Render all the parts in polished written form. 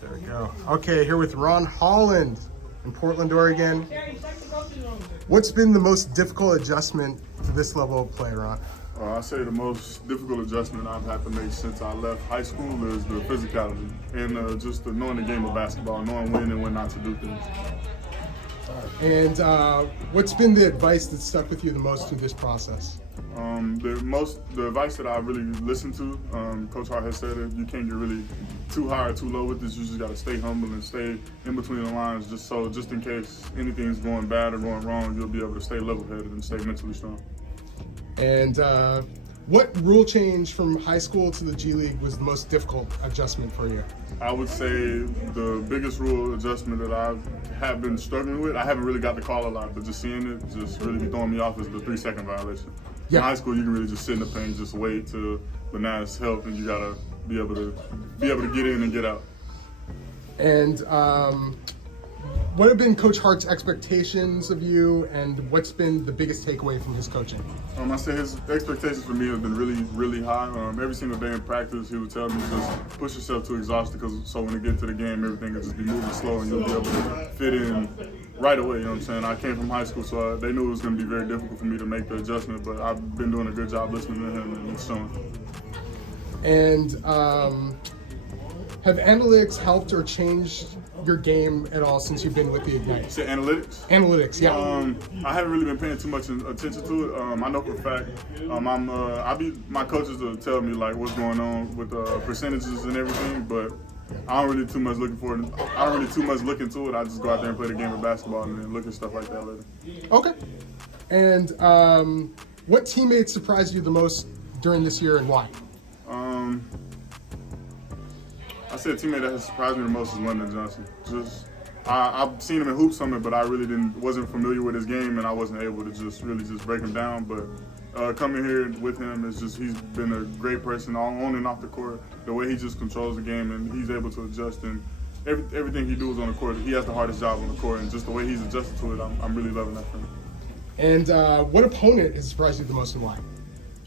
There we go. Okay, here with Ron Holland in Portland, Oregon. What's been the most difficult adjustment to this level of play, Ron? I say the most difficult adjustment I've had to make since I left high school is the physicality and just the knowing the game of basketball, knowing when and when not to do things. And what's been the advice that stuck with you the most through this process? The advice that I really listened to, Coach Hart has said it, you can't get really too high or too low with this. You just got to stay humble and stay in between the lines, just in case anything's going bad or going wrong, you'll be able to stay level-headed and stay mentally strong. And what rule change from high school to the G League was the most difficult adjustment for you? I would say the biggest rule adjustment that I have been struggling with, I haven't really got the call a lot, but just seeing it just really be throwing me off is the 3-second violation. Yeah. In high school, you can really just sit in the paint, just wait till Banana's help, and you gotta be able to get in and get out. And what have been Coach Hart's expectations of you, and what's been the biggest takeaway from his coaching? I say his expectations for me have been really, really high. Every single day in practice, he would tell me just push yourself to exhaustion, so when you get to the game, everything will just be moving slow, and you'll be able to fit in right away. You know what I'm saying? I came from high school, so they knew it was going to be very difficult for me to make the adjustment, but I've been doing a good job listening to him, and it's showing. And have analytics helped or changed your game at all since you've been with the Ignite? Say analytics? Analytics, yeah. I haven't really been paying too much attention to it. I know for a fact, my coaches will tell me like what's going on with percentages and everything, but I don't really too much look into it. I just go out there and play the game of basketball and then look at stuff like that later. Okay. And what teammates surprised you the most during this year and why? I say a teammate that has surprised me the most is London Johnson. I've seen him in Hoop Summit, but I really wasn't familiar with his game, and I wasn't able to just break him down. But coming here with him is he's been a great person on and off the court. The way he just controls the game, and he's able to adjust, and everything he does on the court, he has the hardest job on the court, and just the way he's adjusted to it, I'm really loving that for him. And what opponent has surprised you the most and why?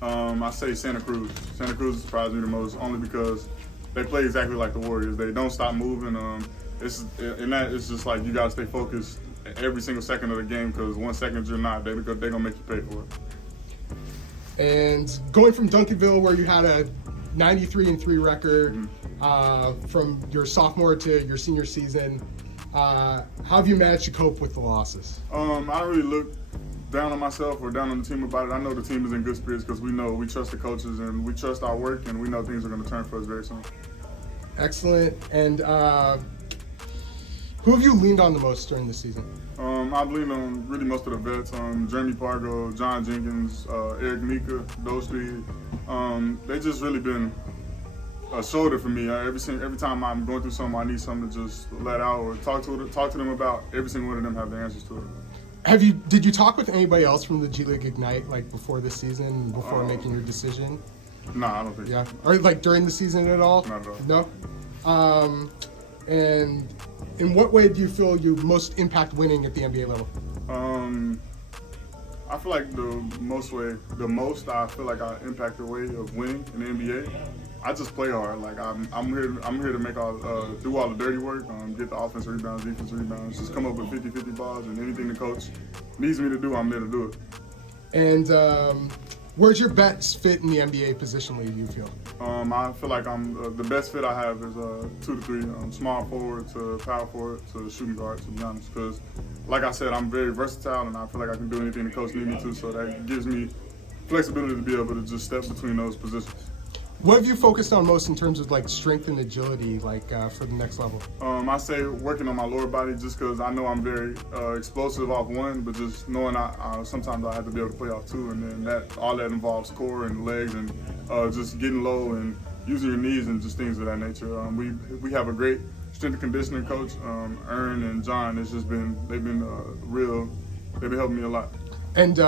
I say Santa Cruz. Santa Cruz surprised me the most, only because they play exactly like the Warriors. They don't stop moving. It's just like you gotta stay focused every single second of the game, because 1 second you're not, they're gonna make you pay for it. And going from Duncanville, where you had a 93-3 record from your sophomore to your senior season, how have you managed to cope with the losses? I don't really look down on myself or down on the team about it. I know the team is in good spirits because we trust the coaches and we trust our work, and we know things are going to turn for us very soon. Excellent. And who have you leaned on the most during the season? I've leaned on really most of the vets, Jeremy Pargo, John Jenkins, Eric Mika, those three. They just really been a shoulder for me. Every time I'm going through something, I need something to just let out or talk to them about. Every single one of them have the answers to it. Did you talk with anybody else from the G League Ignite before this season, before making your decision? No, I don't think so. Yeah, or during the season at all? Not at all. No. And in what way do you feel you most impact winning at the NBA level? I feel like the most I feel like I impact the way of winning in the NBA. I just play hard. Like I'm here to make do all the dirty work, get the offense rebounds, defense rebounds, just come up with 50-50 balls, and anything the coach needs me to do, I'm there to do it. And where's your best fit in the NBA positionally, do you feel? I feel like I'm the best fit I have is 2 to 3, small forward to power forward to shooting guard, to be honest. Because, like I said, I'm very versatile, and I feel like I can do anything the coach needs me to. So that gives me flexibility to be able to just step between those positions. What have you focused on most in terms of strength and agility, for the next level? I say working on my lower body, just because I know I'm very explosive off one, but just knowing sometimes I have to be able to play off two, and then all that involves core and legs and just getting low and using your knees and just things of that nature. We have a great strength and conditioning coach, Ern and John. They've been helping me a lot. And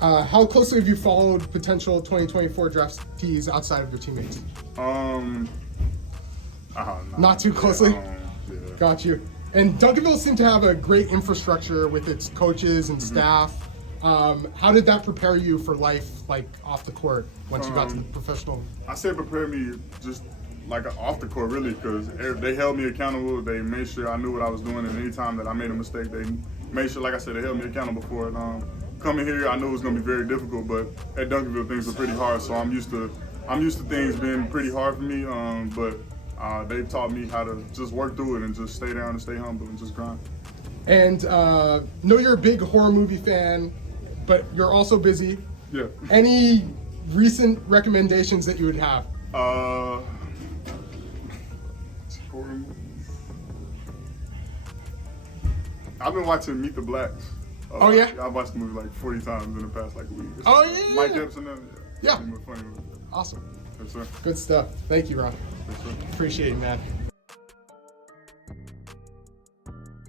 how closely have you followed potential 2024 draftees outside of your teammates? Not too closely? Yeah. Got you. And Duncanville seemed to have a great infrastructure with its coaches and staff. How did that prepare you for life, off the court, once you got to the professional? I say prepare me just like off the court really, because they held me accountable. They made sure I knew what I was doing, and any time that I made a mistake, they made sure, like I said, they held me accountable for it. Coming here, I knew it was going to be very difficult, but at Duncanville things were pretty hard, so I'm used to things being pretty hard for me. But they've taught me how to just work through it and just stay down and stay humble and just grind. And know you're a big horror movie fan, but you're also busy. Yeah. Any recent recommendations that you would have? Horror movie. I've been watching Meet the Blacks. Oh yeah? I've watched the movie like 40 times in the past like week. Oh yeah. Mike Epps. Yeah. Funny movie. Awesome. Yes, sir. Good stuff. Thank you, Ron. Yes, sir. Appreciate it, man.